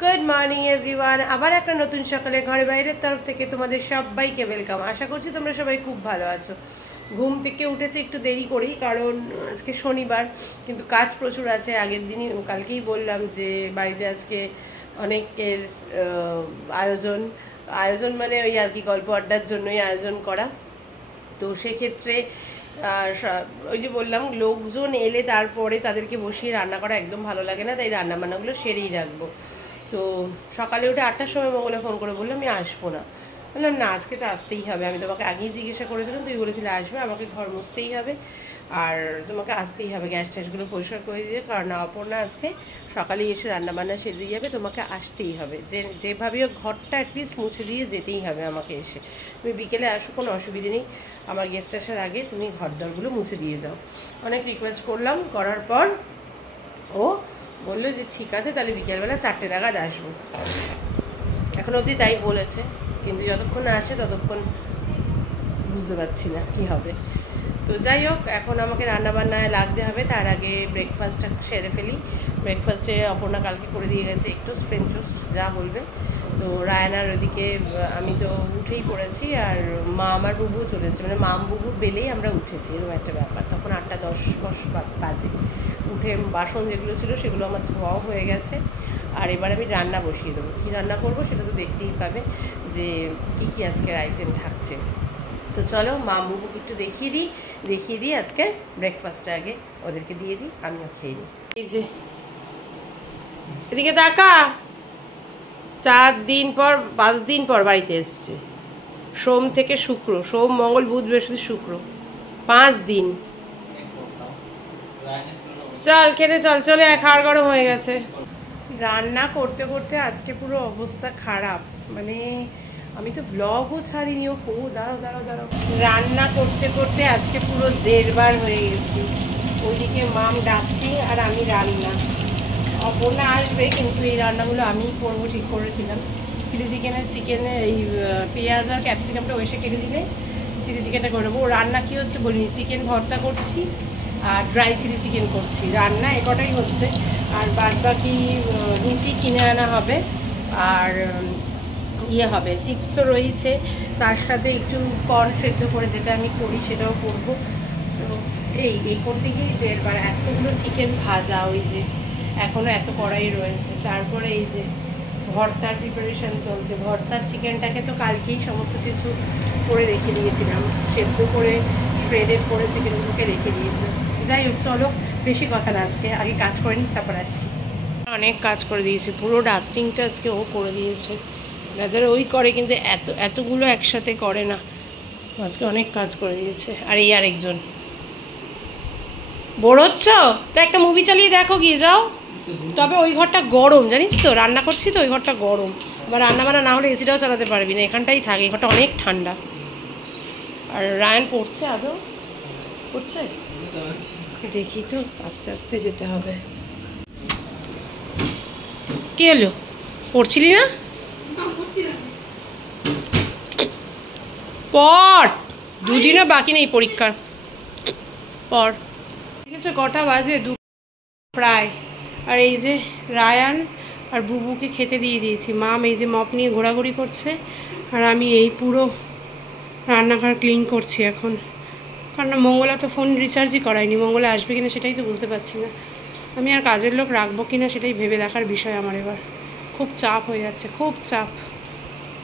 Good morning everyone. আবার একটা নতুন সকালে ঘরে বাইরের তরফ থেকে তোমাদের সবাইকে ওয়েলকাম। আশা করছি তোমরা সবাই খুব ভালো আছো। ঘুম থেকে উঠেছে একটু দেরি করেই, কারণ আজকে শনিবার, কিন্তু কাজ প্রচুর আছে। আগের দিনই কালকেই বললাম যে বাড়িতে আজকে অনেকের আয়োজন আয়োজন মানে ওই আর কি গল্প আড্ডার জন্যই আয়োজন করা। তো সেক্ষেত্রে ওই যে বললাম, লোকজন এলে তারপরে তাদেরকে বসিয়ে রান্না করা একদম ভালো লাগে না, তাই রান্না বান্নাগুলো সেরেই রাখবো। তো সকালে উঠে 8টার সময় মঙ্গলে ফোন করে বললো আমি আসবো না। বললাম না, আজকে তো আসতেই হবে। আমি তোমাকে আগেই জিজ্ঞাসা করেছিলাম, তুই বলেছিলে আসবে, আমাকে ঘর মুছতেই হবে আর তোমাকে আসতেই হবে, গ্যাস ট্যাসগুলো পরিষ্কার করে দিয়ে, কারণ অপর্ণা আজকে সকালেই এসে রান্নাবান্না সেরে যাবে, তোমাকে আসতেই হবে, যেভাবেও ঘরটা অ্যাটলিস্ট মুছে দিয়ে যেতেই হবে আমাকে এসে। তুমি বিকেলে আসো, কোনো অসুবিধে নেই, আমার গেস্ট আসার আগে তুমি ঘর দরগুলো মুছে দিয়ে যাও। অনেক রিকোয়েস্ট করলাম, করার পর ও বললো যে ঠিক আছে, তাহলে বিকেলবেলা 4টে নাগাদ আসবো। এখন অবধি তাই বলেছে, কিন্তু যতক্ষণ না আসে ততক্ষণ বুঝতে পারছি না কী হবে। তো যাই হোক, এখন আমাকে রান্নাবান্নায় লাগতে হবে, তার আগে ব্রেকফাস্টটা সেরে ফেলি। ব্রেকফাস্টে অপর্ণা কালকে করে দিয়ে গেছে একটু ফ্রেঞ্চ টোস্ট, যা বলবে। তো রায়নার ওদিকে আমি তো উঠেই পড়েছি, আর মা আমার বুবু চলেছে, মানে মাম বুবুর বেলেই আমরা উঠেছি, এরকম একটা ব্যাপার। তখন 8টা 10 বাজে। উঠে বাসন যেগুলো ছিল সেগুলো আমার ধোয়াও হয়ে গেছে, আর এবার আমি রান্না বসিয়ে দেবো। কী রান্না করবো সেটা তো দেখতেই পাবে, যে কী কী আজকের আইটেম থাকছে। তো চলো মা বুবুকে একটু দেখিয়ে দিই আজকে ব্রেকফাস্টটা আগে ওদেরকে দিয়ে দিই, আমিও খেয়ে নিই। এই যে এদিকে তাকা, 5 দিন পর বাড়িতে এসছে। সোম থেকে শুক্র, সোম মঙ্গল বুধ বৃহস্পতি শুক্র, 5 দিন। চল খেতে চল, চলে খাওয়ার গরম হয়ে গেছে। রান্না করতে করতে আজকে পুরো অবস্থা খারাপ, মানে আমি তো ব্লগও ছাড়িনি। ও দাঁড়াও। রান্না করতে করতে আজকে পুরো জেরবার হয়ে গেছি। ওইদিকে মাম ডাস্টিং আর আমি রান্না। অপর্ণা আসবে, কিন্তু এই রান্নাগুলো আমিই করবো ঠিক করেছিলাম। চিকেনের এই পেঁয়াজ আর ক্যাপসিকামটা ওইসে কেটে দিলে চিলি চিকেনটা করে নেবো। রান্না কী হচ্ছে বলিনি, চিকেন ভর্তা করছি আর ড্রাই চিলি চিকেন করছি, রান্না একটাই হচ্ছে। আর বাদ বাকি রুটি কিনে আনা হবে, আর ইয়ে হবে, চিপস তো রয়েছে, তার সাথে একটু কর্ন সেদ্ধ করে, যেটা আমি করি সেটাও করবো। তো এই করতে গিয়ে যে এবার এতগুলো চিকেন ভাজা, ওই যে এখনও এত কড়াই রয়েছে, তারপরে এই যে ভর্তার প্রিপারেশান চলছে। ভর্তার চিকেনটাকে তো কালকেই সমস্ত কিছু করে রেখে দিয়েছিলাম, সেদ্ধ করে শ্রেডেড করে চিকেনগুলোকে রেখে দিয়েছিলাম। যাই হোক, চলো বেশি কথা না, আজকে আগে কাজ করে নিই, তারপর আসছি। অনেক কাজ করে দিয়েছে, পুরো ডাস্টিংটা আজকে ও করে দিয়েছে। এদের ওই করে, কিন্তু এতগুলো একসাথে করে না, আজকে অনেক কাজ করে দিয়েছে। আর এই আরেকজন বোর হচ্ছ তো, একটা মুভি চালিয়ে দেখো, গিয়ে যাও। তবে ওই ঘরটা গরম, জানিস তো, রান্না করছি তো ওই ঘরটা গরম। আবার রান্না বান্না না হলে এসিটাও চালাতে পারবি না, এখানটাই থাকে, এই ঘরটা অনেক ঠান্ডা। আর রায়ান পড়ছে, আদৌ পড়ছে, দেখি তো, আস্তে আস্তে যেতে হবে। কি হলো, পড়ছিলি না? পড়, 2 দিনও বাকি নেই পরীক্ষার, পড়। ঠিক আছে, কটা বাজে? 2 প্রায়। আর এই যে রায়ান আর বুবুকে খেতে দিয়ে দিয়েছি। মাম এই যে মপ নিয়ে ঘোরাঘুরি করছে, আর আমি এই পুরো রান্নাঘর ক্লিন করছি এখন। কারণ মঙ্গলা তো ফোন রিচার্জই করায়নি, মঙ্গলা আসবে কিনা সেটাই তো বুঝতে পারছি না। আমি আর কাজের লোক রাখবো কিনা সেটাই ভেবে দেখার বিষয় আমার। এবার খুব চাপ হয়ে যাচ্ছে, খুব চাপ।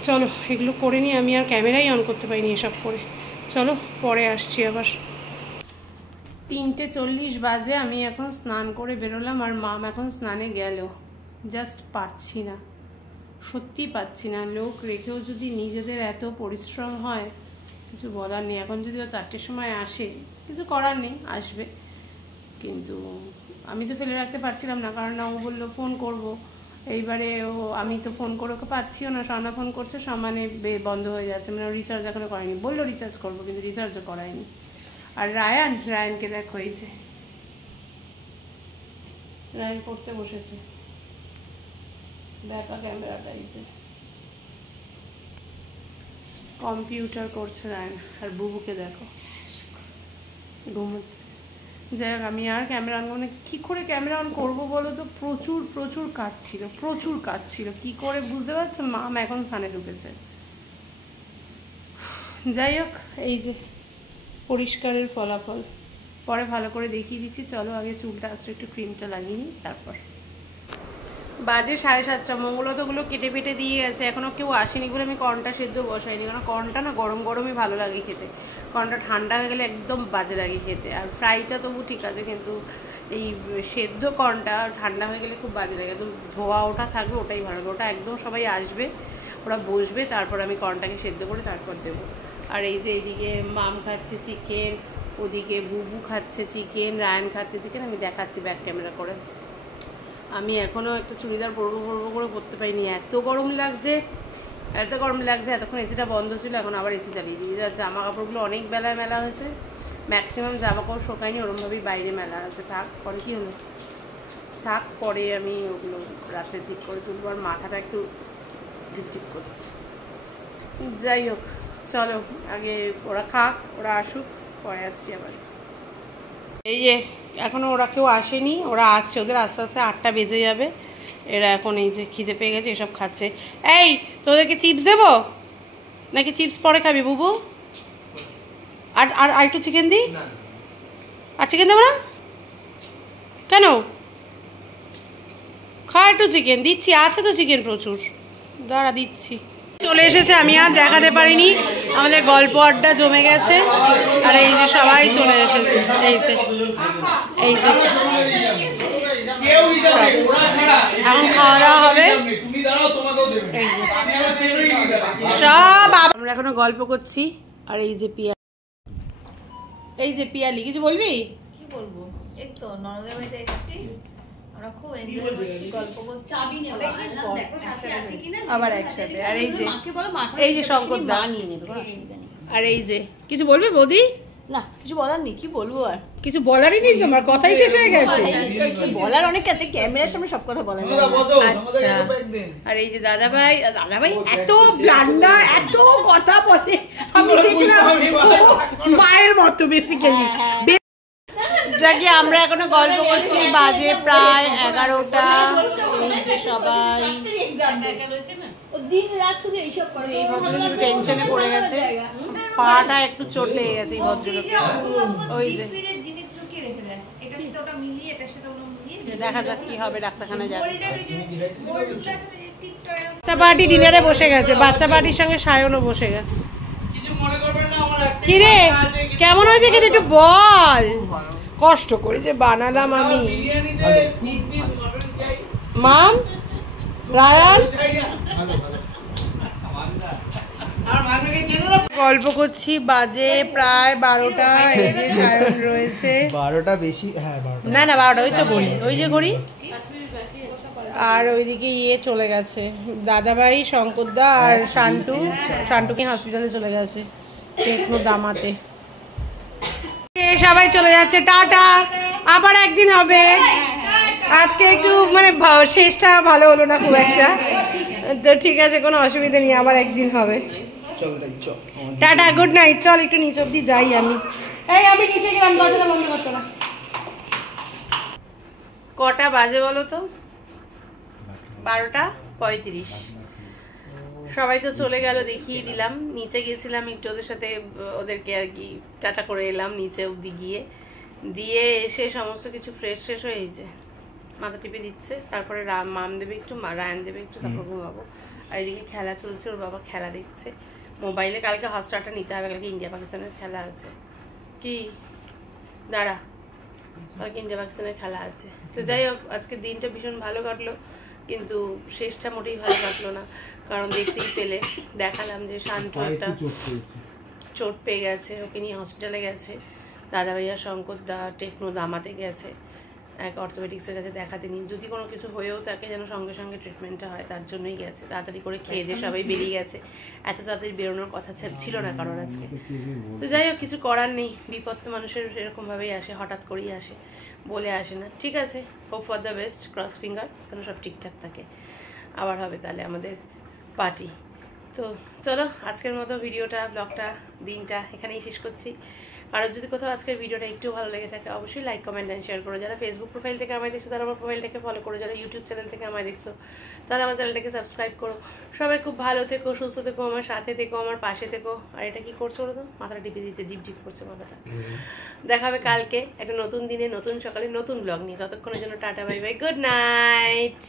চলো এগুলো করে নিই, আমি আর ক্যামেরাই অন করতে পারিনি এসব করে। চলো পরে আসছি আবার। 3:40 বাজে, আমি এখন স্নান করে বেরোলাম, আর মাম এখন স্নানে গেল। জাস্ট পারছি না, সত্যি পাচ্ছি না। লোক রেখেও যদি নিজেদের এত পরিশ্রম হয়, কিছু বলার নেই। এখন যদি ও 4টের সময় আসে, কিছু করার নেই, আসবে, কিন্তু আমি তো ফেলে রাখতে পারছিলাম না, কারণ ও বললো ফোন করব। এইবারে আমি তো ফোন করে ওকে পাচ্ছিও না, স্বর্ণা ফোন করছে, সমানে বন্ধ হয়ে যাচ্ছে, মানে রিচার্জ এখনও করেনি। বললো রিচার্জ করবো, কিন্তু রিচার্জও করায়নি। আর রায়ানকে দেখো, এই যে রায়ান পড়তে বসেছে, দেখা ক্যামেরাটা, এই যে কম্পিউটার করছে রায়ান। আর বুবুকে দেখো, ঘুমোচ্ছে। যাই হোক আমি আর ক্যামেরা অন মানে কী করে ক্যামেরা অন করবো বলো তো, প্রচুর কাজ ছিল কী করে বুঝতে পারছো। মাম এখন স্নানে ঢুকেছে। যাই হোক এই যে পরিষ্কারের ফলাফল, পরে ভালো করে দেখিয়ে দিচ্ছি। চলো আগে চুলটা আসলে একটু ক্রিমটা লাগিয়ে নিই, তারপর। বাজে 7:30, মঙ্গলতগুলো কেটে পেটে দিয়ে গেছে, এখনও কেউ আসেনি বলে আমি কর্নটা সেদ্ধ বসাইনি, কারণ কর্নটা না গরমই ভালো লাগে খেতে, কর্নটা ঠান্ডা হয়ে গেলে একদম বাজে লাগে খেতে। আর ফ্রাইটা তবু ঠিক আছে, কিন্তু এই সেদ্ধ কর্নটা ঠান্ডা হয়ে গেলে খুব বাজে লাগে, একদম ধোয়া ওঠা থাকবে, ওটাই ভালো লাগে। ওটা একদম সবাই আসবে, ওরা বসবে, তারপর আমি কর্নটাকে সেদ্ধ করে তারপর দেবো। আর এই যে এইদিকে মাম খাচ্ছে চিকেন, ওদিকে বুবু খাচ্ছে চিকেন, রায়ান খাচ্ছে চিকেন, আমি দেখাচ্ছি ব্যাক ক্যামেরা করে। আমি এখনও একটা চুড়িদার পরবো করে পরতে পারিনি, এত গরম লাগছে। এতক্ষণ এসিটা বন্ধ ছিল, এখন আবার এসি চালিয়ে দিই। জামা কাপড়গুলো অনেক বেলায় মেলা হয়েছে, ম্যাক্সিমাম জামা কাপড় শোকায়নি, ওরমভাবেই বাইরে মেলা আছে। পরে কী হলো, পরে আমি ওগুলো রাত্রে ঠিক করে তুলবো। আর মাথাটা একটু ঠিক করছি। যাই হোক চলো, আগে ওরা খাক, ওরা আসুক, পরে আসছি আবার। এই যে এখনও ওরা কেউ আসেনি, ওরা আসছে, ওদের আস্তে আস্তে 8টা বেজে যাবে। এরা এখন এই যে খিদে পেয়ে গেছে, এসব খাচ্ছে। এই তোদেরকে চিপস দেবো নাকি চিপস পরে খাবি বুবু? আর একটু চিকেন দিই? আর চিকেন দেবো না কেন? খা একটু চিকেন, দিচ্ছি, আছে তো চিকেন প্রচুর, দাঁড়া দিচ্ছি। চলে এসেছে, আমি আর দেখাতে পারিনি, আমাদের গল্প আড্ডা জমে গেছে। আর এই যে সবাই চলে এসেছে, এই যে এখন খাওয়া দাওয়া হবে সব। আমরা এখনো গল্প করছি। আর এই যে পিয়ালি, কিছু বলবি? কি বলবো, এই তো ননদের বাড়িতে এসেছি, আমরা খুব এনজয় করছি, গল্প করছি। চাবি নেব দেখো সাথে আছে কিনা আবার একসাথে। আর এই যে মাকে বলো, মা এই যে শঙ্কর দা নিয়ে নেবে, কোনো অসুবিধা নেই। আর এই যে কিছু বলবে বৌদি? না কিছু বলার নেই, কি বলবো আর, কিছু বলারই নেই, তোমার কথাই শেষ হয়ে গেছে। বলার অনেক আছে, ক্যামেরার সামনে সব কথা বলা যায়। আচ্ছা, আর এই যে দাদাভাই এত ব্লান্ডার, এত কথা বলে, আমি দেখলাম মায়ের মতো বেসিক্যালি। যাকে আমরা এখনো গল্প করছি, বাজে প্রায় 11টা। এই যে সবাই দিন রাত শুধু এইসব করে, এই ভদ্রলোক টেনশনে পড়ে গেছে, পাটা একটু চোট লেগে গেছে এই ভদ্রলোকের। ওই যে জিনিস ঢুকিয়ে রেখে দেয়, এটার সাথে ওটা মিলিয়ে, এটার সাথে ওটা মিলিয়ে। দেখা যাক কি হবে, ডাক্তারখানায় যাবে। বাচ্চা পার্টি ডিনারে বসে গেছে, বাচ্চা পার্টির সঙ্গে সায়নও বসে গেছে। কিরে কেমন হয়েছে কিন্তু একটু বল। কষ্ট করে যে বানালাম আমি। মাম, রায়ান গল্প করছি, বাজে প্রায় 12টা। এই যে সায়ন রয়েছে, 12টা বেশি, হ্যাঁ 12টা, না 12টা, ওই তো ঘড়ি, ওই যে ঘড়ি। আর ওইদিকে চলে গেছে দাদাভাই, শঙ্করদা আর শান্টুকে হসপিটালে চলে গেছে টেকনো দামাতে। সবাই চলে যাচ্ছে, টাটা, আবার একদিন হবে। আজকে একটু মানে শেষটা ভালো হলো না খুব একটা, তো ঠিক আছে, কোনো অসুবিধা নেই, আবার একদিন হবে। Tata, good night. চল একটু নিচে অব্দি যাই আমি। আমি নিচে গেলাম, দরজাটা বন্ধ করতো না। কটা বাজে বলো তো? 12:35। সবাই তো চলে গেল, দেখিয়ে দিলাম। নিচে গেছিলাম একটু ওদের সাথে, ওদেরকে আর কি টাটা করে এলাম নিচে অব্দি দিয়ে এসে সমস্ত কিছু ফ্রেশ হয়েছে, মাথা টিপে দিচ্ছে, তারপরে মাম দেবে একটু, রায়ান দেবে একটু, তারপর ঘুমাবো। আর এদিকে খেলা চলছে, ওর বাবা খেলা দেখছে মোবাইলে। কালকে হটস্টারটা নিতে হবে, কালকে ইন্ডিয়া পাকিস্তানের খেলা আছে। কি দাঁড়া, কালকে ইন্ডিয়া পাকিস্তানের খেলা আছে। তো যাই হোক, আজকে দিনটা ভীষণ ভালো কাটলো, কিন্তু শেষটা মোটেই ভালো কাটলো না, কারণ দেখতেই পেলে দেখালাম যে শান্তু একটা চোট পেয়ে গেছে, ওকে নিয়ে হসপিটালে গেছে। দাদাভাইয়া শঙ্করদা টেকনো দামাতে গেছে, এক অর্থোপেডিক্সের কাছে দেখাতে নিয়ে, যদি কোনো কিছু হয়েও থাকে যেন সঙ্গে সঙ্গে ট্রিটমেন্টটা হয়, তার জন্যই গেছে। তাড়াতাড়ি করে খেয়ে দিয়ে সবাই বেরিয়ে গেছে, এত তাড়াতাড়ি বেরোনোর কথা ছিল না কারোর আজকে। তো যাই হোক, কিছু করার নেই, বিপদ তো মানুষের এরকমভাবেই আসে, হঠাৎ করেই আসে, বলে আসে না। ঠিক আছে, hope for the best, cross finger, যেন সব ঠিকঠাক থাকে। আবার হবে তাহলে আমাদের পার্টি। তো চলো, আজকের মতো ভিডিওটা, ব্লগটা, দিনটা এখানেই শেষ করছি। কারোর যদি কোথাও আজকের ভিডিওটা একটু ভালো লেগে থাকে অবশ্যই লাইক কমেন্ট অ্যান্ড শেয়ার করো। যারা ফেসবুক প্রোফাইল থেকে আমায় দেখছো তারা আমার প্রোফাইলটাকে ফলো করো, যারা ইউটিউব চ্যানেল থেকে আমায় দেখছো তারা আমার চ্যানেলটাকে সাবস্ক্রাইব করো। সবাই খুব ভালো থেকো, সুস্থ থেকো, আমার সাথে থেকো, আমার পাশে থেকো। আর এটা কি করছো বলো তো, মাথাটা টিপে দিচ্ছে, জিপ জিপ করছে মাথাটা। দেখা হবে কালকে একটা নতুন দিনে, নতুন সকালে, নতুন ব্লগ নিয়ে। ততক্ষণের জন্য tata, bye bye, good night.